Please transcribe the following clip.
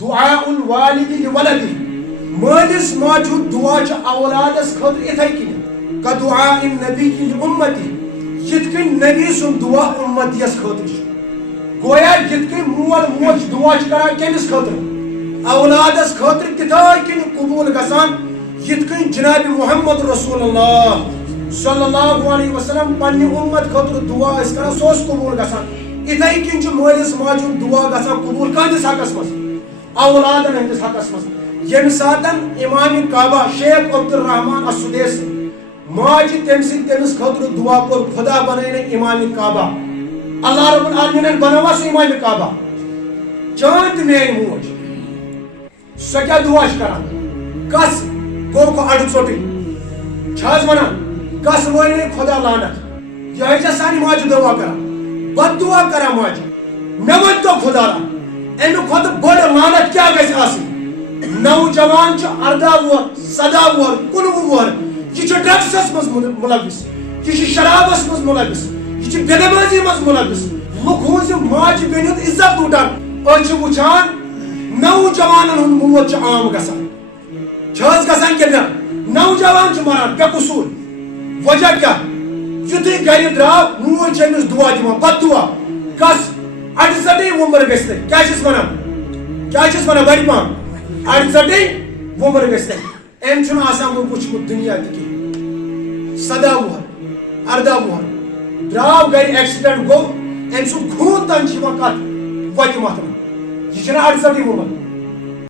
دعاء الوالد لولده مالس ماجو دعا اولادس خاطر اتھے کن كدعاء النبي لامتي یتھ نبی سن دعا امتیس خاطر گویا یتھ مول موج دعا کران کمس خاطر اولادس خاطر تتھے کن قبول گژھان یتھ جناب محمد رسول اللہ صلی اللہ علیہ وسلم پنہ امت خاطر دعا کران سو قبول گژھان اتھے کن مالس ماجو دعا گژھان قبول کہندس حقس مز اولادن ہندس حقس مز یم ساتن امام کعبہ شیخ عبد الرحمان السدیس ماج تم تمس خاطر دعا کور خدا بنائے امام کعبہ اللہ رب العالمین بنوا سو امام کعبہ چاند مین موج سو کیا دعا کران کس گو اڑ ژوٹے چھاز ونان کس ونے خدا لعنت یہ ہے سانی ماج دعا کران بد دعا کران ماج مے ون تو خدا را امی کھت بڑ لعنت کیا گژھِ آسٕنۍ نوجوان چھ 18 وُہر 17 وُہر 19 وُہر یہ ڈرگسس مز ملوث یہ شرابس مز ملوث یہ بےنمازی مز ملوث لوک ہز ماج بین عزت لوٹان أسۍ چھِ وٕچھان نوجوانن ہُنٛد موت چھُ عام گژھان چھَ گژھان کِنہٕ نوجوان چھُ مران بے قصوٗر وجہ کیٛاہ یُتھُے گرِ درٛاو موج چھِ أمِس دُعا دِوان بد دُعا کس 68 وُمر گژھِ کیٛاہ چھِس ونان بڑِ پہن 68 وُمر گژھِ أمۍ چھُنہٕ آسان وٕچھمُت دُنیا تہِ کِہیٖنۍ 17 وُہر 18 وُہر درٛاو گرِ ایکسیڈنٹ گوٚو أمۍ سُنٛد خوٗن تام چھِ یِوان کتھ وتہِ متھنہٕ یہِ چھِنہٕ 68 وُمر